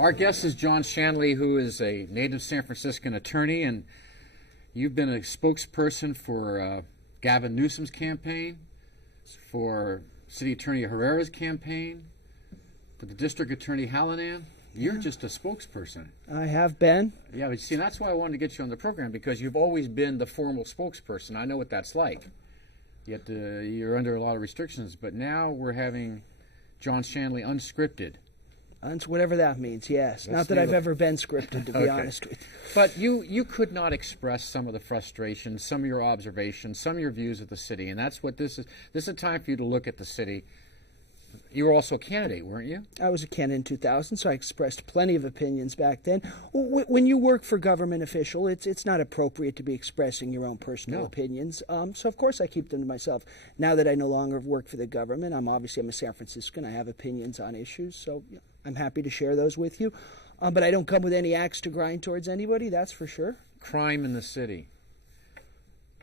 Our guest is John Shanley, who is a native San Franciscan attorney, and you've been a spokesperson for Gavin Newsom's campaign, for City Attorney Herrera's campaign, for the District Attorney Hallinan. You're just a spokesperson. I have been. Yeah, but see, that's why I wanted to get you on the program, because you've always been the formal spokesperson. I know what that's like. Yet you're under a lot of restrictions, but now we're having John Shanley unscripted. Whatever that means, yes. Not that I've ever been scripted, to be honest with you. But you could not express some of the frustrations, some of your observations, some of your views of the city, and that's what this is. This is a time for you to look at the city. You were also a candidate, weren't you? I was a candidate in 2000, so I expressed plenty of opinions back then. When you work for government official, it's not appropriate to be expressing your own personal opinions. So, of course, I keep them to myself. Now that I no longer work for the government, I'm a San Franciscan. I have opinions on issues, so I'm happy to share those with you. But I don't come with any axe to grind towards anybody, that's for sure. Crime in the city.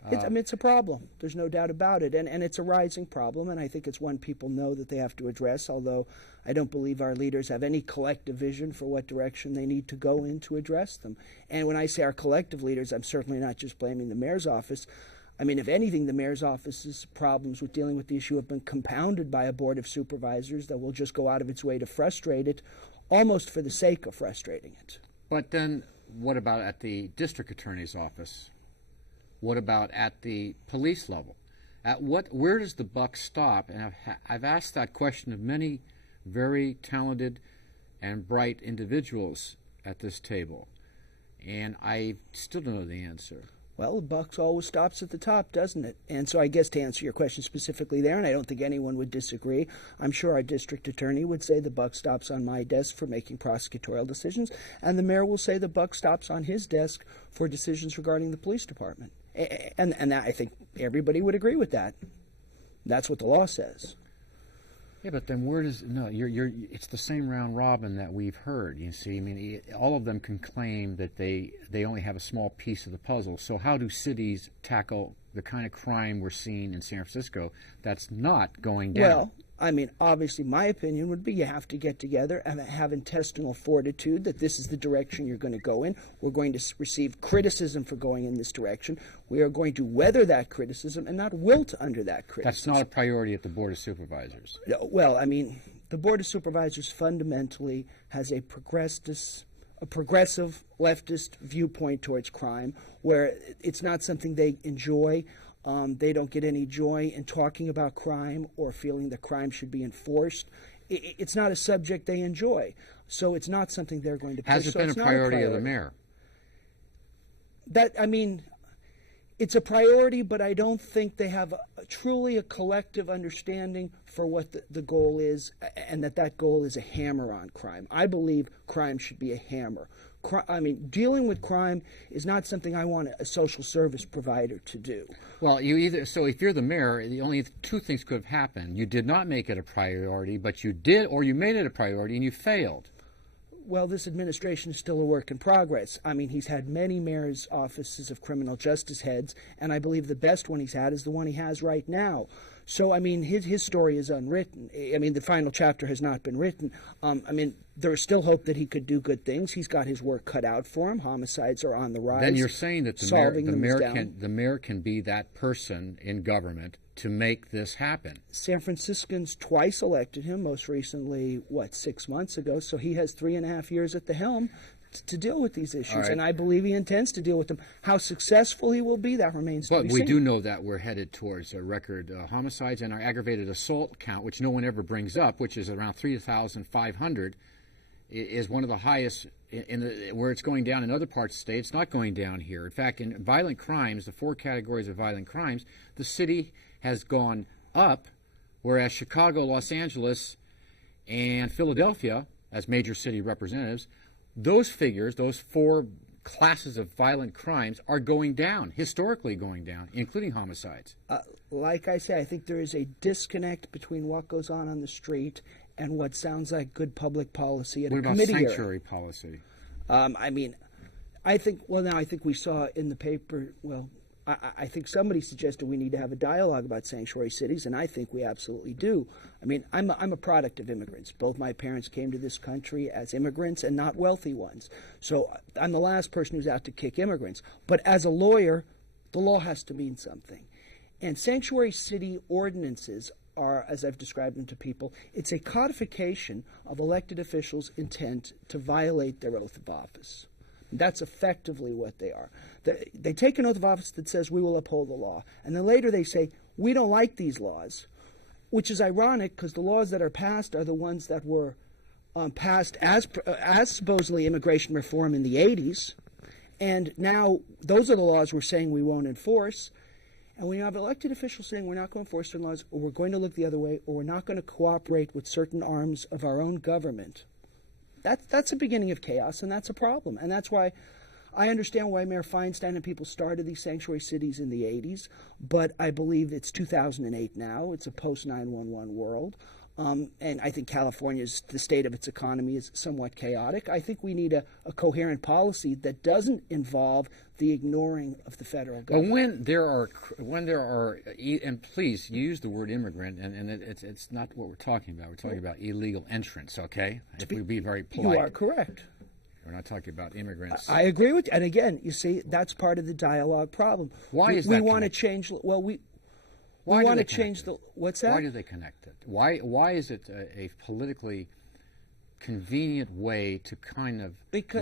It's a problem. There's no doubt about it. And it's a rising problem, and I think it's one people know that they have to address, although I don't believe our leaders have any collective vision for what direction they need to go in to address them. And when I say our collective leaders, I'm certainly not just blaming the mayor's office. I mean, if anything, the mayor's office's problems with dealing with the issue have been compounded by a board of supervisors that will just go out of its way to frustrate it, almost for the sake of frustrating it. But then what about at the district attorney's office? What about at the police level? Where does the buck stop? And I've asked that question of many very talented and bright individuals at this table, and I still don't know the answer. Well, the buck always stops at the top, doesn't it? And so I guess to answer your question specifically there, and I don't think anyone would disagree, I'm sure our district attorney would say the buck stops on my desk for making prosecutorial decisions, and the mayor will say the buck stops on his desk for decisions regarding the police department. And I think everybody would agree with that. That's what the law says. Yeah, but then it's the same round robin that we've heard. You see, I mean, all of them can claim that they only have a small piece of the puzzle. So how do cities tackle the kind of crime we're seeing in San Francisco that's not going down? Well, I mean, obviously my opinion would be you have to get together and have intestinal fortitude that this is the direction you're going to go in. We're going to receive criticism for going in this direction. We are going to weather that criticism and not wilt under that criticism. That's not a priority at the Board of Supervisors. Well, I mean, the Board of Supervisors fundamentally has a progressive leftist viewpoint towards crime, where it's not something they enjoy. They don't get any joy in talking about crime or feeling that crime should be enforced. It's not a subject they enjoy, so it's not something they're going to push. Has it been a priority of the mayor? It's a priority, but I don't think they have truly a collective understanding for what the goal is, and that goal is a hammer on crime. I believe crime should be a hammer. I mean, dealing with crime is not something I want a social service provider to do. Well, so if you're the mayor, the only two things could have happened. You did not make it a priority, but you did, or you made it a priority and you failed. Well, this administration is still a work in progress. I mean, he's had many mayor's offices of criminal justice heads, and I believe the best one he's had is the one he has right now. So, I mean, his story is unwritten. I mean, the final chapter has not been written. I mean, there is still hope that he could do good things. He's got his work cut out for him. Homicides are on the rise. Then you're saying that the mayor can be that person in government to make this happen. San Franciscans twice elected him, most recently, 6 months ago, so he has 3.5 years at the helm to deal with these issues, right. And I believe he intends to deal with them. How successful he will be, that remains to be seen. But we do know that we're headed towards a record homicides, and our aggravated assault count, which no one ever brings up, which is around 3,500, is one of the highest where it's going down in other parts of the state. It's not going down here. In fact, in violent crimes, the 4 categories of violent crimes, the city has gone up, whereas Chicago, Los Angeles, and Philadelphia, as major city representatives, those figures, those 4 classes of violent crimes, are going down, historically going down, including homicides. Like I say, I think there is a disconnect between what goes on the street and what sounds like good public policy at a committee hearing. What about sanctuary policy? I mean, I think we saw in the paper, I think somebody suggested we need to have a dialogue about sanctuary cities, and I think we absolutely do. I mean, I'm a product of immigrants. Both my parents came to this country as immigrants and not wealthy ones. So I'm the last person who's out to kick immigrants. But as a lawyer, the law has to mean something. And sanctuary city ordinances are, as I've described them to people, it's a codification of elected officials' intent to violate their oath of office. That's effectively what they are. They take an oath of office that says we will uphold the law, and then later they say we don't like these laws, which is ironic because the laws that are passed are the ones that were passed as supposedly immigration reform in the 80s, and now those are the laws we're saying we won't enforce. And when you have elected officials saying we're not going to enforce certain laws, or we're going to look the other way, or we're not going to cooperate with certain arms of our own government, that's the beginning of chaos, and that's a problem. And that's why I understand why Mayor Feinstein and people started these sanctuary cities in the 80s, but I believe it's 2008 now. It's a post-9/11 world. And I think the state of its economy is somewhat chaotic. I think we need a coherent policy that doesn't involve the ignoring of the federal government. But when there are, and please use the word immigrant, and it's not what we're talking about. We're talking about illegal entrants. Okay, if we be very polite. You are correct. We're not talking about immigrants. I agree with you. And again, you see, that's part of the dialogue problem. Why is that? We want to change. Well, we want to change the. What's that? Why do they connect it? Why is it a politically convenient way to kind of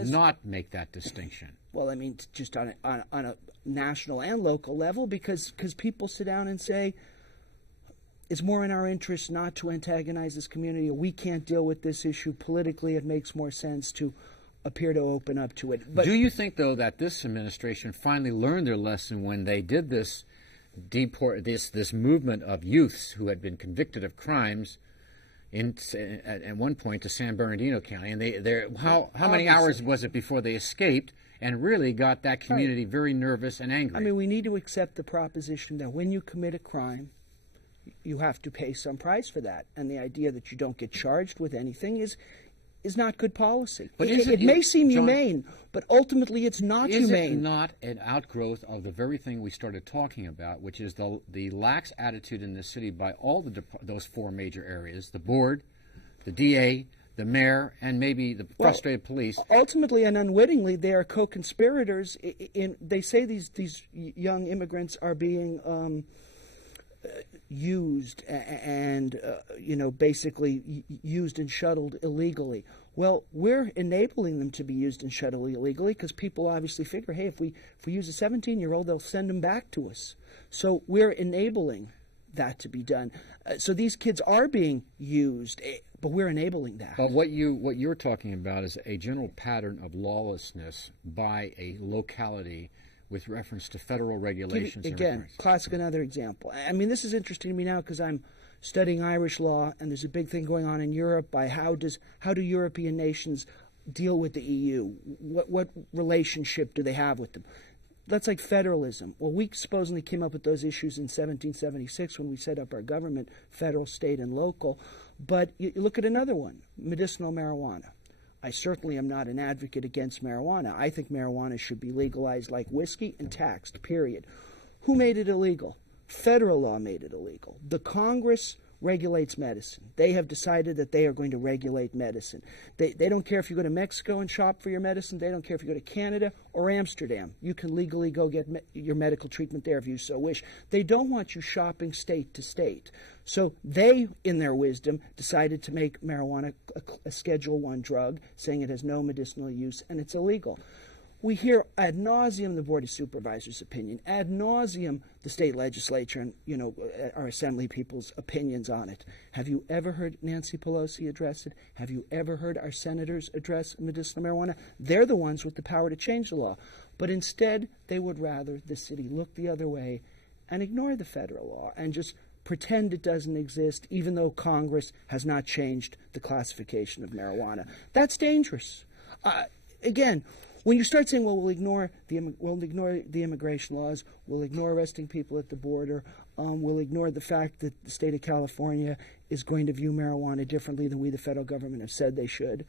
not make that distinction? Well, I mean, just on a national and local level, because people sit down and say, it's more in our interest not to antagonize this community, or we can't deal with this issue politically. It makes more sense to appear to open up to it. But do you think, though, that this administration finally learned their lesson when they did this movement of youths who had been convicted of crimes at one point to San Bernardino County, and how many hours was it before they escaped and really got that community very nervous and angry? I mean, we need to accept the proposition that when you commit a crime, you have to pay some price for that, and the idea that you don't get charged with anything is not good policy. But it may seem humane, but ultimately it's not humane. Is it not an outgrowth of the very thing we started talking about, which is the lax attitude in this city by all those four major areas, the board, the DA, the mayor, and maybe the frustrated police? Ultimately and unwittingly, they are co-conspirators. They say these young immigrants are being used and basically used and shuttled illegally. Well, we're enabling them to be used and shuttled illegally because people obviously figure, hey, if we use a 17-year-old, they'll send them back to us. So we're enabling that to be done. So these kids are being used, but we're enabling that. But what you're talking about is a general pattern of lawlessness by a locality with reference to federal regulations. Again, classic another example. I mean, this is interesting to me now because I'm studying Irish law, and there's a big thing going on in Europe by how do European nations deal with the EU? What relationship do they have with them? That's like federalism. Well, we supposedly came up with those issues in 1776 when we set up our government, federal, state, and local. But you look at another one, medicinal marijuana. I certainly am not an advocate against marijuana. I think marijuana should be legalized like whiskey and taxed, period. Who made it illegal? Federal law made it illegal. The Congress regulates medicine. They have decided that they are going to regulate medicine. They don't care if you go to Mexico and shop for your medicine. They don't care if you go to Canada or Amsterdam. You can legally go get your medical treatment there if you so wish. They don't want you shopping state to state. So they, in their wisdom, decided to make marijuana a Schedule I drug, saying it has no medicinal use and it's illegal. We hear ad nauseum the Board of Supervisors' opinion, ad nauseum the state legislature and our assembly people's opinions on it. Have you ever heard Nancy Pelosi address it? Have you ever heard our senators address medicinal marijuana? They're the ones with the power to change the law. But instead, they would rather the city look the other way and ignore the federal law and just pretend it doesn't exist, even though Congress has not changed the classification of marijuana. That's dangerous. Again, when you start saying, well, we'll ignore the immigration laws, we'll ignore arresting people at the border, we'll ignore the fact that the state of California is going to view marijuana differently than we, the federal government, have said they should,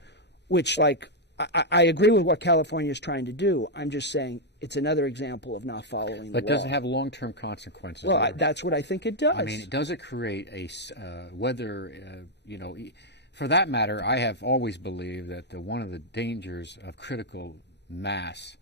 which, like I agree with what California is trying to do. I'm just saying it's another example of not following the law. But does it have long-term consequences? Well, that's what I think it does. I mean, does it create a for that matter, I have always believed that one of the dangers of critical mass,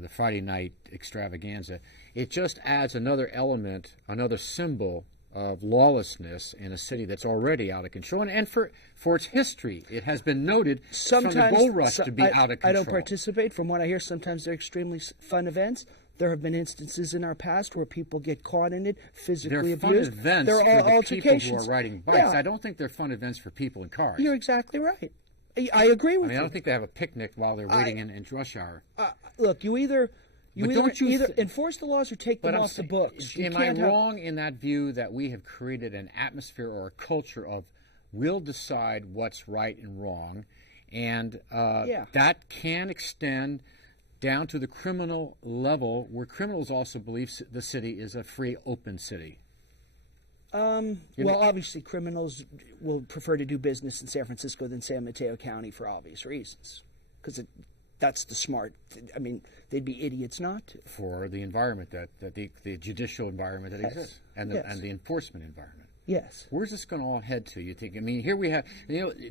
the Friday night extravaganza, it just adds another element, another symbol of lawlessness in a city that's already out of control. And for its history, it has been noted sometimes, from the gold rush to be out of control. I don't participate. From what I hear, sometimes they're extremely fun events. There have been instances in our past where people get caught in it, physically abused. They're fun events for the people who are riding bikes. Yeah. I don't think they're fun events for people in cars. You're exactly right. I agree with you. I don't think they have a picnic while they're waiting in rush hour. Look, you either enforce the laws or take them off the books. Am I wrong in that view that we have created an atmosphere or a culture of we'll decide what's right and wrong, and that can extend down to the criminal level, where criminals also believe the city is a free, open city? Well, obviously, criminals will prefer to do business in San Francisco than San Mateo County for obvious reasons, because that's the smart. I mean, they'd be idiots not to. For the environment the judicial environment that exists, and the enforcement environment. Yes. Where's this going to all head to, you think? I mean, here we have,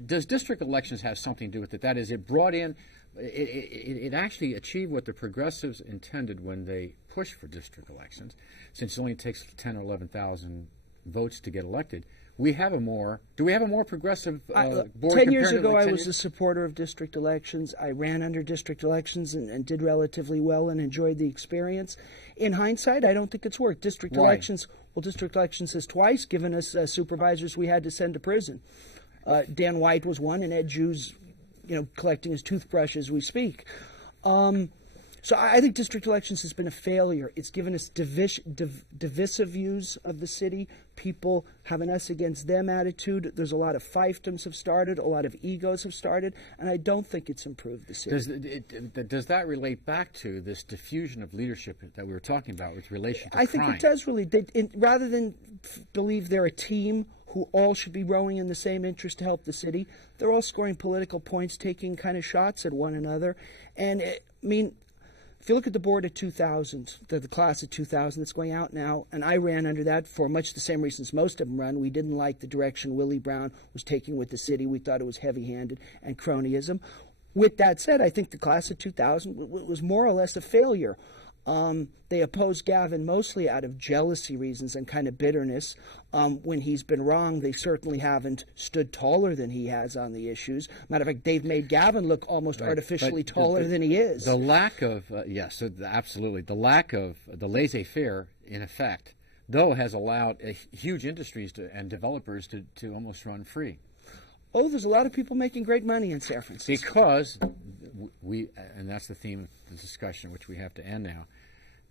does district elections have something to do with it? That is, it brought in, it actually achieved what the progressives intended when they pushed for district elections, since it only takes 10 or 11,000 votes to get elected. Do we have a more progressive board? 10 years ago, I was a supporter of district elections. I ran under district elections and did relatively well and enjoyed the experience. In hindsight, I don't think it's worked. District elections has twice given us supervisors we had to send to prison. Dan White was one, and Ed Jew's, collecting his toothbrush as we speak. So I think district elections has been a failure. It's given us divisive views of the city. People have an us against them attitude. There's a lot of fiefdoms have started, a lot of egos have started, and I don't think it's improved the city. Does that relate back to this diffusion of leadership that we were talking about with relation to crime? I think it does really. Rather than believe they're a team who all should be rowing in the same interest to help the city, they're all scoring political points, taking kind of shots at one another. And, if you look at the board of 2000, the class of 2000 that's going out now, and I ran under that for much the same reasons most of them run. We didn't like the direction Willie Brown was taking with the city. We thought it was heavy-handed and cronyism. With that said, I think the class of 2000 was more or less a failure. They opposed Gavin mostly out of jealousy reasons and kind of bitterness. When he's been wrong, they certainly haven't stood taller than he has on the issues. Matter of fact, they've made Gavin look almost artificially taller than he is. The lack of, absolutely, the lack of the laissez-faire, in effect, though, has allowed huge industries and developers to almost run free. Oh, there's a lot of people making great money in San Francisco. Because and that's the theme of the discussion, which we have to end now,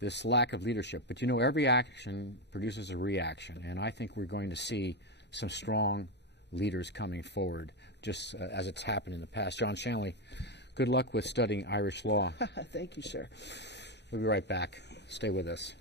this lack of leadership. But every action produces a reaction, and I think we're going to see some strong leaders coming forward, just as it's happened in the past. John Shanley, good luck with studying Irish law. Thank you, sir. We'll be right back. Stay with us.